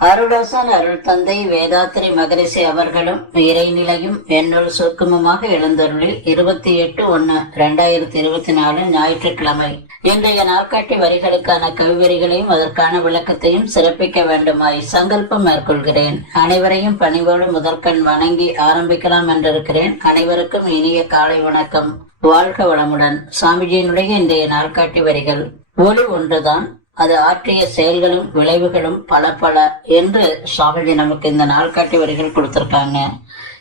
அருளாசன் அருள் தந்தை வேதாத்திரி மகரிஷி அவர்களும் இறைநிலையும் என்னுள் சுருக்கமுமாக எழுந்தருளில் இருபத்தி எட்டு ஒன்னு ரெண்டாயிரத்தி இருபத்தி நாலு ஞாயிற்றுக்கிழமை. இன்றைய நாட்காட்டி வரிகளுக்கான கவிவரிகளையும் அதற்கான விளக்கத்தையும் சிறப்பிக்க வேண்டுமாய் சங்கல்பம் மேற்கொள்கிறேன். அனைவரையும் பணிவோடு முதற்கண் வணங்கி ஆரம்பிக்கலாம் என்றிருக்கிறேன். அனைவருக்கும் இனிய காலை வணக்கம். வாழ்க வளமுடன். சாமிஜியினுடைய இன்றைய நாற்காட்டி வரிகள். ஒளி ஒன்றுதான் அது ஆற்றிய செயல்களும் விளைவுகளும் பல பல என்று சுவாமிஜி நமக்கு இந்த நாள்காட்டி வரிகள் கொடுத்திருக்காங்க.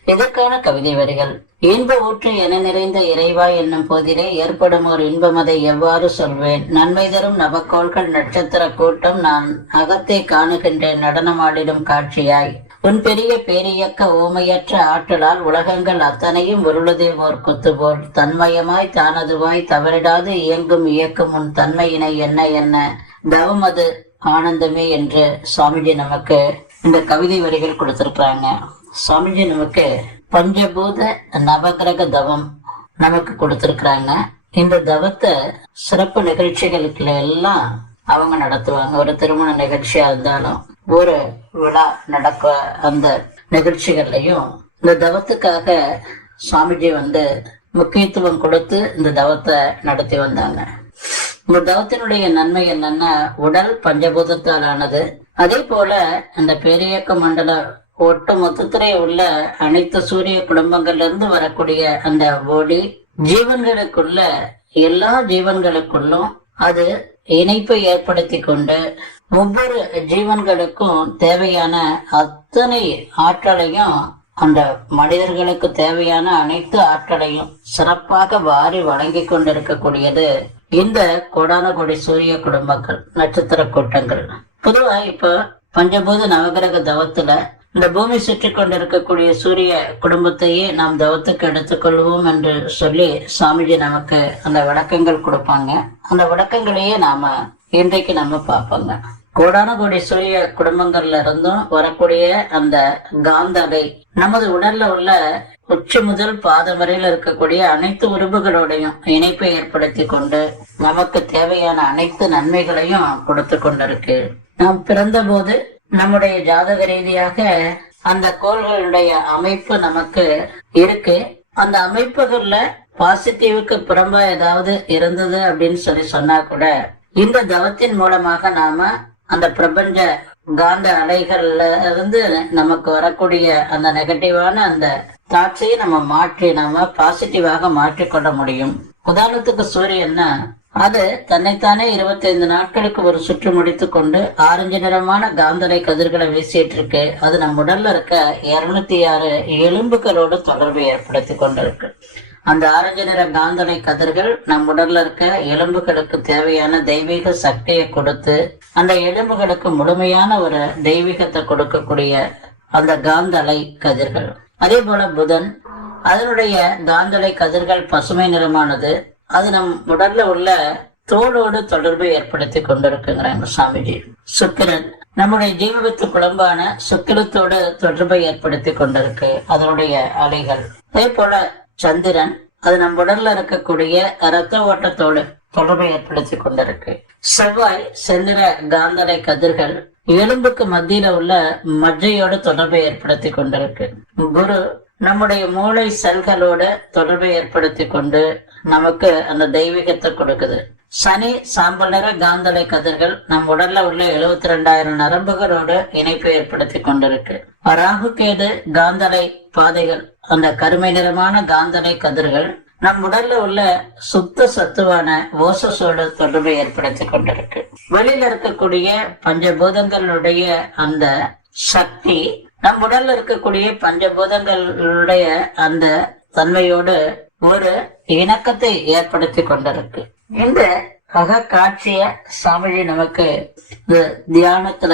இதற்கான கவிதை வரிகள். இன்ப ஊற்று என நிறைந்த இறைவா என்னும் போதிலே ஏற்படும் ஒரு இன்பம் அதை எவ்வாறு சொல்வேன்? நன்மை தரும் நவக்கோள்கள் நட்சத்திர கூட்டம் நான் அகத்தை காணுகின்றேன் நடனமாடிடும் காட்சியாய். உன் பெரிய பேரியக்க ஊமையற்ற ஆற்றலால் உலகங்கள் அத்தனையும் உருளுதே ஓர் குத்துபோல். தன்மயமாய் தானதுவாய் தவறிடாது இயங்கும் இயக்கும் உன் தன்மையினை என்ன என்ன. தவம் அது ஆனந்தமே என்று சுவாமிஜி நமக்கு இந்த கவிதை வரிகள் கொடுத்திருக்கிறாங்க. சுவாமிஜி நமக்கு பஞ்சபூத நவகிரக தவம் நமக்கு கொடுத்திருக்கிறாங்க. இந்த தவத்தை சிறப்பு நிகழ்ச்சிகளுக்கு எல்லாம் அவங்க நடத்துவாங்க. ஒரு திருமண நிகழ்ச்சியா இருந்தாலும். ஒரு விழா நடக்க அந்த நிகழ்ச்சிகள்லையும் இந்த தவத்துக்காக சுவாமிஜி வந்து முக்கியத்துவம் கொடுத்து இந்த தவத்தை நடத்தி வந்தாங்க. இந்த தவத்தினுடைய நன்மை என்னன்னா உடல் பஞ்சபூதத்தால் ஆனது அதே போல அந்த பேரியக்க மண்டல ஒட்டு மொத்தத்திலே உள்ள அனைத்து சூரிய குடும்பங்கள்ல இருந்து வரக்கூடிய அந்த ஒளி ஜீவன்களுக்குள்ள எல்லா ஜீவன்களுக்குள்ளும் அது இணைப்பை ஏற்படுத்தி கொண்டு ஒவ்வொரு ஜீவன்களுக்கும் தேவையான அத்தனை ஆற்றலையும் அந்த மனிதர்களுக்கு தேவையான அனைத்து ஆற்றலையும் சிறப்பாக வாரி வழங்கி கொண்டிருக்கக்கூடியது இந்த கோடானகோடி சூரிய குடும்பங்கள் நட்சத்திர கூட்டங்கள். பொதுவா இப்ப பஞ்சபூத நவகிரக தவத்துல இந்த பூமி சுற்றி கொண்டிருக்கக்கூடிய சூரிய குடும்பத்தையே நாம் தவத்துக்கு எடுத்துக்கொள்வோம் என்று சொல்லி சாமிஜி நமக்கு அந்த விளக்கங்கள் கொடுப்பாங்க. அந்த விளக்கங்களையே நாம இன்றைக்கு நம்ம பார்ப்போங்க. கோடான கோடி சூரிய குடும்பங்கள்ல இருந்தும் வரக்கூடிய அந்த காந்த அலை நமது உடல்ல உள்ள உச்சி முதல் பாதம் வரையில் இருக்கக்கூடிய அனைத்து உறுப்புகளோடையும் இணைப்பை ஏற்படுத்தி கொண்டு நமக்கு தேவையான அனைத்து நன்மைகளையும் கொடுத்து கொண்டிருக்கு. நாம் பிறந்த போது நம்முடைய ஜாதக ரீதியாக அந்த கோள்களுடைய அமைப்பு நமக்கு இருக்கு. அந்த அமைப்புகள்ல பாசிட்டிவுக்கு புறம்பா ஏதாவது இருந்தது அப்படின்னு சொல்லி சொன்னா கூட இந்த தவத்தின் மூலமாக நாம அந்த பிரபஞ்ச காந்த அலைகள்ல இருந்து நமக்கு வரக்கூடிய அந்த நெகட்டிவான அந்த தாட்சையை நம்ம மாற்றி நாம பாசிட்டிவாக மாற்றிக்கொள்ள முடியும். உதாரணத்துக்கு சூரியன்னா அது தன்னைத்தானே இருபத்தி ஐந்து நாட்களுக்கு ஒரு சுற்று முடித்து கொண்டு ஆரஞ்சு நிறமான காந்தலை கதிர்களை வீசிட்டு இருக்கு அது நம் உடல்ல இருக்க இருநூத்தி ஆறு எலும்புகளோடு தொடர்பை ஏற்படுத்தி கொண்டிருக்கு. அந்த ஆரஞ்சு நிற காந்தனை கதிர்கள் நம் உடல்ல இருக்க எலும்புகளுக்கு தேவையான தெய்வீக சக்தியை கொடுத்து அந்த எலும்புகளுக்கு முழுமையான ஒரு தெய்வீகத்தை கொடுக்கக்கூடிய அந்த காந்தலை கதிர்கள். அதே போல புதன் அதனுடைய காந்தலை கதிர்கள் பசுமை நிறமானது அது நம் உடல்ல உள்ள தோளோடு தொடர்பை ஏற்படுத்தி கொண்டிருக்குங்கிறாங்க சுவாமிஜி சுக்கிரன் நம்முடைய ஜீவகத்து குழம்பான சுக்கிரத்தோடு தொடர்பை ஏற்படுத்தி கொண்டிருக்கு அதனுடைய அலைகள். அதே போல சந்திரன் அது நம் உடல்ல இருக்கக்கூடிய ரத்த ஓட்டத்தோடு தொடர்பை ஏற்படுத்தி கொண்டிருக்கு. செவ்வாய் செந்திர காந்தலை கதிர்கள் எலும்புக்கு மத்தியில உள்ள மஜ்ஜையோட தொடர்பை ஏற்படுத்தி கொண்டிருக்கு. குரு நம்முடைய மூளை செல்களோட தொடர்பை ஏற்படுத்தி கொண்டு நமக்கு அந்த தெய்வீகத்தை கொடுக்குது. சனி சாம்பல் நிற காந்தலை கதிர்கள் நம் உடல்ல உள்ள எழுபத்தி ரெண்டாயிரம் நரம்புகளோட இணைப்பை ஏற்படுத்தி கொண்டிருக்கு. ராகு கேது காந்தலை பாதைகள் அந்த கருமை நிறமான காந்தலை கதிர்கள் நம் உடல்ல உள்ள சுத்த சத்துவான ஓசஸோட தொடர்பை ஏற்படுத்தி கொண்டிருக்கு. வெளியில இருக்கக்கூடிய பஞ்சபூதங்களுடைய அந்த சக்தி நம் உடல்ல இருக்கக்கூடிய பஞ்சபூதங்களுடைய அந்த தன்மையோடு ஒரு இணக்கத்தை ஏற்படுத்தி கொண்டிருக்கு. இந்த அக காட்சிய சாமிஜி நமக்கு இந்த தியானத்துல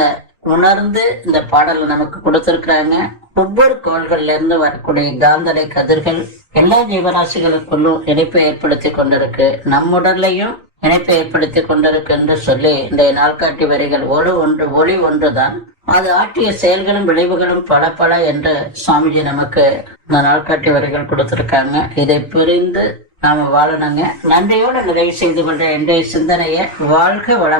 உணர்ந்து இந்த பாடல் நமக்கு கொடுத்திருக்கிறாங்க. ஒவ்வொரு கோள்கள்ல இருந்து வரக்கூடிய காந்தலை கதிர்கள் எல்லா ஜீவராசிகளுக்குள்ளும் இணைப்பை ஏற்படுத்தி கொண்டிருக்கு. நம் உடல்லையும் இணைப்பை ஏற்படுத்தி கொண்டிருக்கு என்று சொல்லி இந்த நாள்காட்டி வரிகள் ஒளி ஒன்று ஒளி ஒன்றுதான். அது ஆற்றிய செயல்களும் விளைவுகளும் பல பல என்று சுவாமிஜி நமக்கு இந்த நாள்காட்டி வரிகள் கொடுத்திருக்காங்க. இதை புரிந்து நாம வாழணுங்க. நன்றியோடு நிறைவு செய்து கொண்ட இன்றைய சிந்தனையை வாழ்க வளம்.